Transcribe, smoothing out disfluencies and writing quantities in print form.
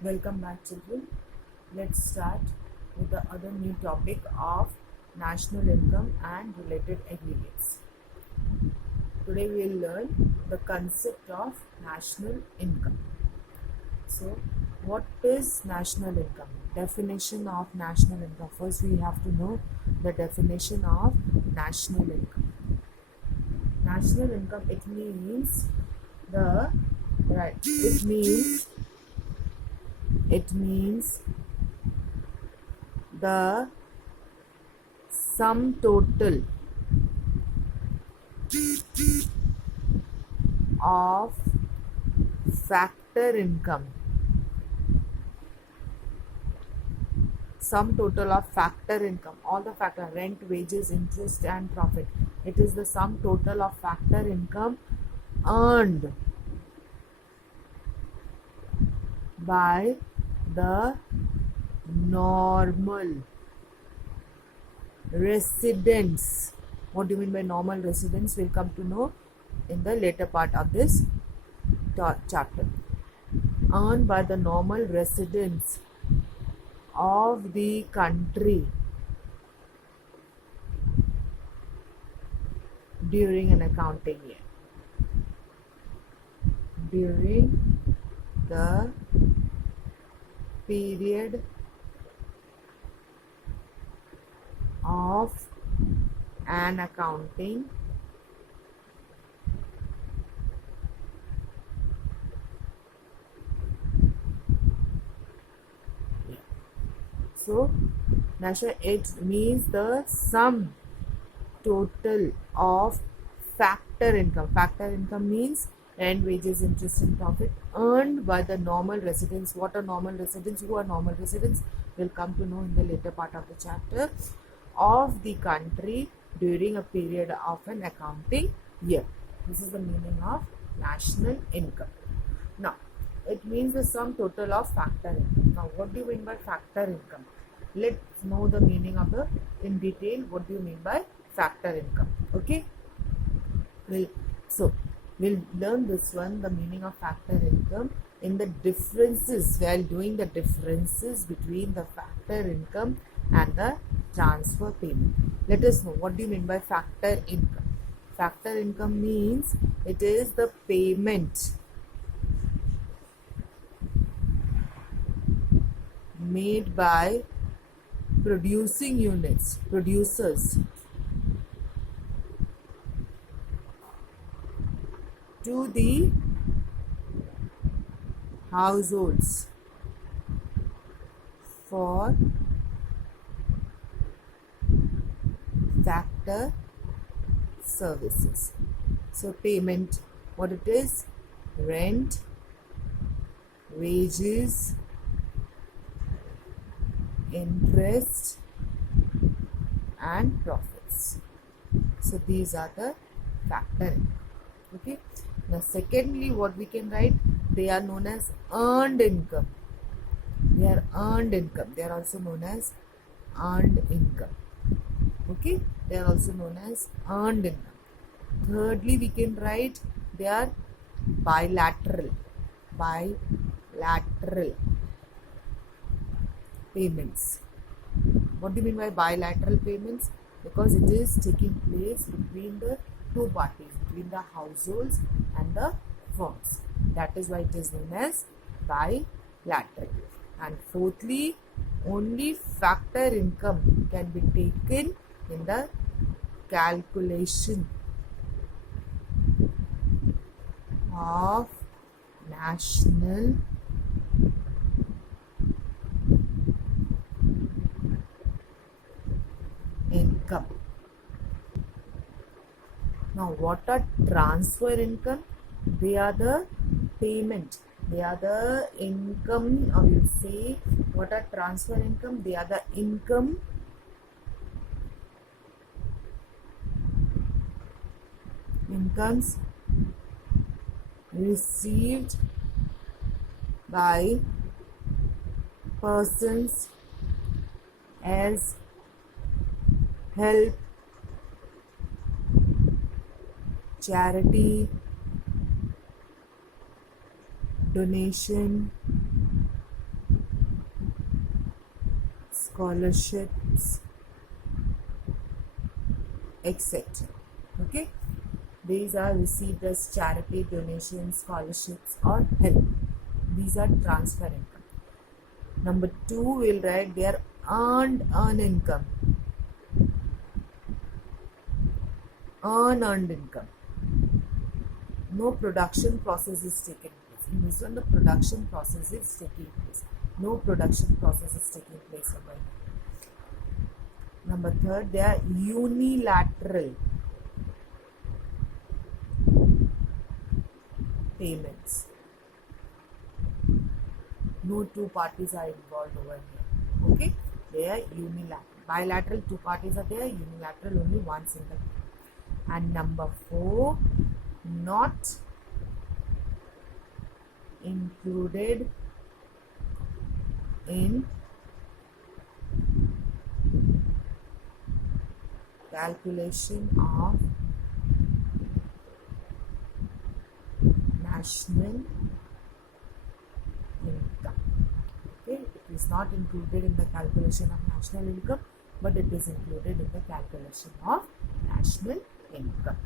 Welcome back, children. Let's start with the other new topic of national income and related aggregates. Today we will learn the concept of national income. So, what is national income? Definition of national income. First, we have to know the definition of national income. National income, it means the sum total of factor income. Sum total of factor income, all the factor, rent, wages, interest and profit. It is the sum total of factor income earned by the normal residents. What do you mean by normal residents? We'll come to know in the later part of this chapter. Earned by the normal residents of the country during an accounting year. During the period of an accounting year. So, national, it means the sum total of factor income. Factor income means rent, wages, interest and profit earned by the normal residents. What are normal residents? Who are normal residents? We'll come to know in the later part of the chapter. Of the country during a period of an accounting year. This is the meaning of national income. Now, it means the sum total of factor income. Now, what do you mean by factor income? Let's know the meaning of the in detail. What do you mean by factor income? Okay. We'll learn this one, the meaning of factor income, in the differences, while doing the differences between the factor income and the transfer payment. Let us know, what do you mean by factor income? Factor income means it is the payment made by producers to the households for factor services. So payment, what it is? Rent, wages, interest and profits. So these are the factor income. Okay. Now secondly, what we can write? They are known as earned income. They are earned income. They are also known as earned income. Okay. They are also known as earned income. Thirdly, we can write they are bilateral. Bilateral payments. What do you mean by bilateral payments? Because it is taking place between the two parties, between the households and the firms. That is why it is known as bilateral. And fourthly, only factor income can be taken in the calculation of national income. Now, what are transfer income? They are the payment. They are the income, or we'll say, what are transfer income? They are the incomes received by persons as help, charity, donation, scholarships, etc. Okay, these are received as charity, donations, scholarships, or help. These are transfer income. Number 2, we'll write their earned income. Earned income. No production process is taking place. In this one, the production process is taking place. No production process is taking place over here. Number 3, they are unilateral payments. No two parties are involved over here. Okay, they are unilateral. Bilateral, two parties are there. Unilateral, only one single. And number 4, not included in calculation of national income. Okay, it is not included in the calculation of national income, but it is included in the calculation of national income.